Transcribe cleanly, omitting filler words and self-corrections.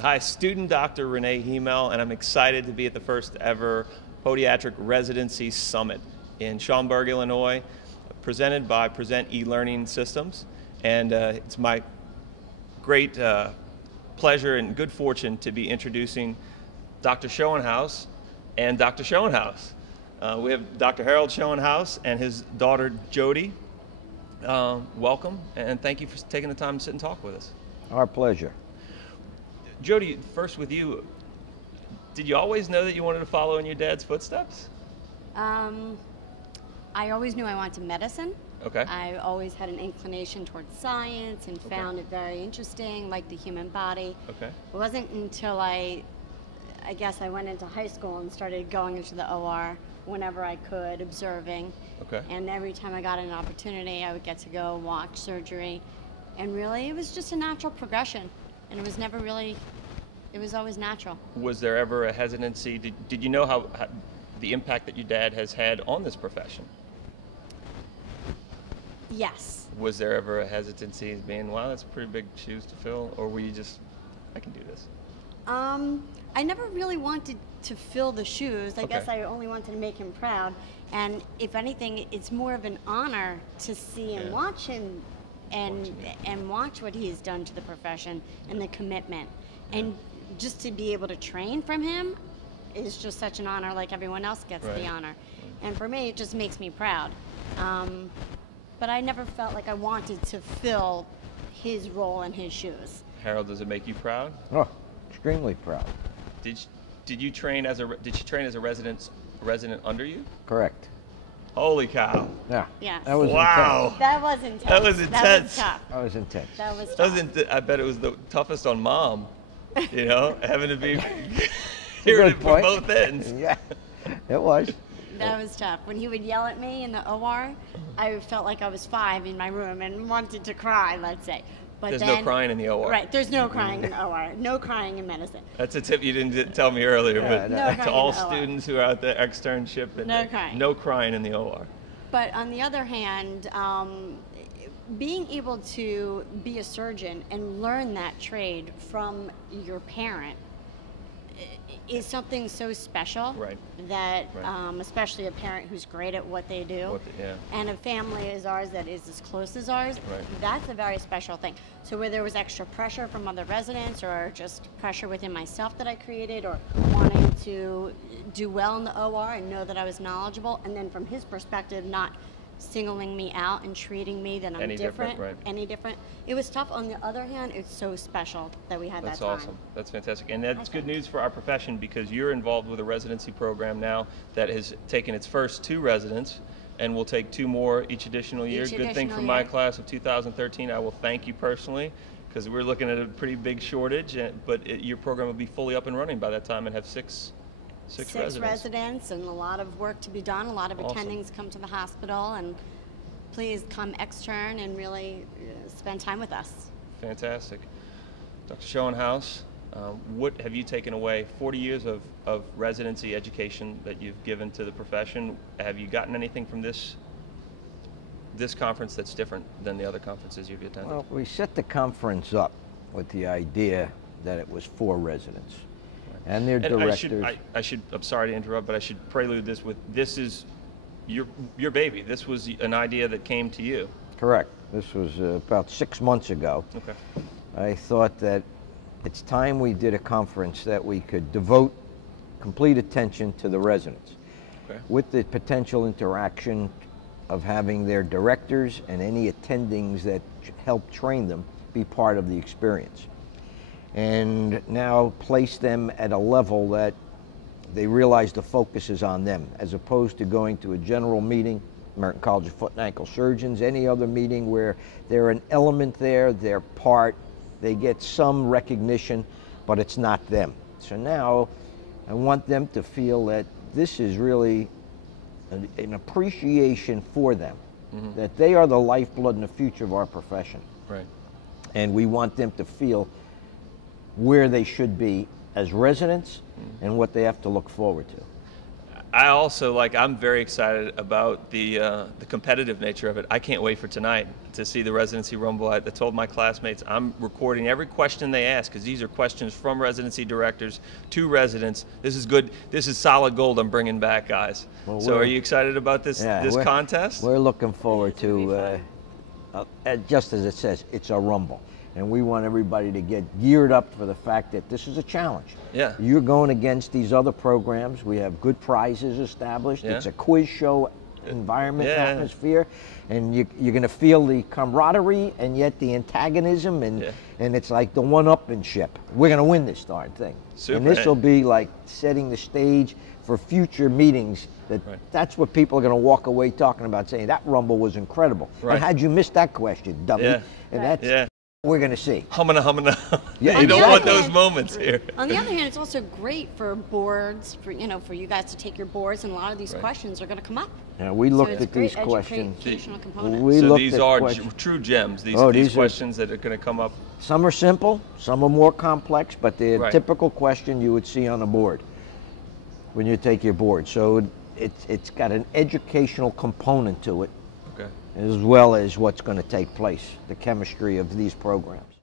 Hi, student Dr. Rene Hymel, and I'm excited to be at the first ever Podiatric Residency Summit in Schaumburg, Illinois, presented by Present eLearning Systems. And it's my great pleasure and good fortune to be introducing Dr. Schoenhaus and Dr. Schoenhaus. We have Dr. Harold Schoenhaus and his daughter Jody. Welcome, and thank you for taking the time to sit and talk with us. Our pleasure. Jody, first with you, did you always know that you wanted to follow in your dad's footsteps? I always knew I wanted medicine. Okay. I always had an inclination towards science and found it very interesting, like the human body. Okay. It wasn't until I guess I went into high school and started going into the OR whenever I could, observing. Okay. And every time I got an opportunity, I would get to go watch surgery. And really, it was just a natural progression. And it was never really, it was always natural. Was there ever a hesitancy? Did you know how the impact that your dad has had on this profession? Yes. Was there ever a hesitancy being, wow, that's pretty big shoes to fill? Or were you just, I can do this? I never really wanted to fill the shoes. I Okay. guess I only wanted to make him proud. And if anything, it's more of an honor to see and watch him and watch what he's done to the profession and the commitment. And just to be able to train from him is just such an honor, like everyone else gets the honor. And for me, it just makes me proud. But I never felt like I wanted to fill his role in his shoes. Harold, does it make you proud? Oh, extremely proud. Did you train as did she train as a resident under you? Correct. Holy cow. Yeah. Yes. That was Wow. intense. That was intense. That was That intense. was tough. That was intense. That was tough. I bet it was the toughest on mom, you know, having to be hearing it Good from point. both ends. Yeah, it was. That was tough. When he would yell at me in the OR, I felt like I was 5 in my room and wanted to cry, let's say. But There's then, no crying in the OR. Right, there's no crying in the OR. No crying in medicine. That's a tip you didn't tell me earlier, but No to crying all in the OR. students who are out there externship, and No crying. no crying in the OR. But on the other hand, being able to be a surgeon and learn that trade from your parent is something so special that especially a parent who's great at what they do and a family as ours that is as close as ours, that's a very special thing. So where there was extra pressure from other residents or just pressure within myself that I created or wanting to do well in the OR and know that I was knowledgeable, and then from his perspective not singling me out and treating me that I'm Any different, any different. It was tough. On the other hand, it's so special that we had that time. That's awesome. That's fantastic. And that's good news for our profession because you're involved with a residency program now that has taken its first 2 residents and will take 2 more each additional year. Good thing for my class of 2013. I will thank you personally because we're looking at a pretty big shortage, but your program will be fully up and running by that time and have six residents and a lot of work to be done. A lot of attendings come to the hospital, and please come extern and really spend time with us. Fantastic. Dr. Schoenhaus, what have you taken away? 40 years of residency education that you've given to the profession. Have you gotten anything from this conference that's different than the other conferences you've attended? Well, we set the conference up with the idea that it was for residents. And their directors. I'm sorry to interrupt, but I should prelude this with, this is your baby. This was an idea that came to you. Correct. This was about 6 months ago. Okay. I thought that it's time we did a conference that we could devote complete attention to the residents. Okay. With the potential interaction of having their directors and any attendings that help train them be part of the experience. And now place them at a level that they realize the focus is on them, as opposed to going to a general meeting, American College of Foot and Ankle Surgeons, any other meeting where they're an element there, they're part, they get some recognition, but it's not them. So now I want them to feel that this is really an appreciation for them, that they are the lifeblood and the future of our profession. Right. And we want them to feel where they should be as residents and what they have to look forward to. I also I'm very excited about the competitive nature of it. I can't wait for tonight to see the Residency Rumble. I told my classmates I'm recording every question they ask, because these are questions from residency directors to residents. This is good. This is solid gold I'm bringing back, guys. Well, so are you excited about this contest? We're looking forward to, just as it says, it's a rumble. And we want everybody to get geared up for the fact that this is a challenge. Yeah. You're going against these other programs. We have good prizes established. Yeah. It's a quiz show environment, atmosphere. And you're going to feel the camaraderie and yet the antagonism. And it's like the one-upmanship. We're going to win this darn thing. Super. And this will be like setting the stage for future meetings. That's what people are going to walk away talking about, saying that rumble was incredible. Right. And how'd you miss that question, dummy? Yeah. And that's we're going to see. Humming. Yeah, you don't want those moments here. On the other hand, it's also great for boards, for you guys to take your boards, and a lot of these questions are going to come up. Yeah, we looked at these questions. So these are true gems. These questions that are going to come up. Some are simple, some are more complex, but they're a typical question you would see on a board when you take your board. So it's got an educational component to it, as well as what's going to take place, the chemistry of these programs.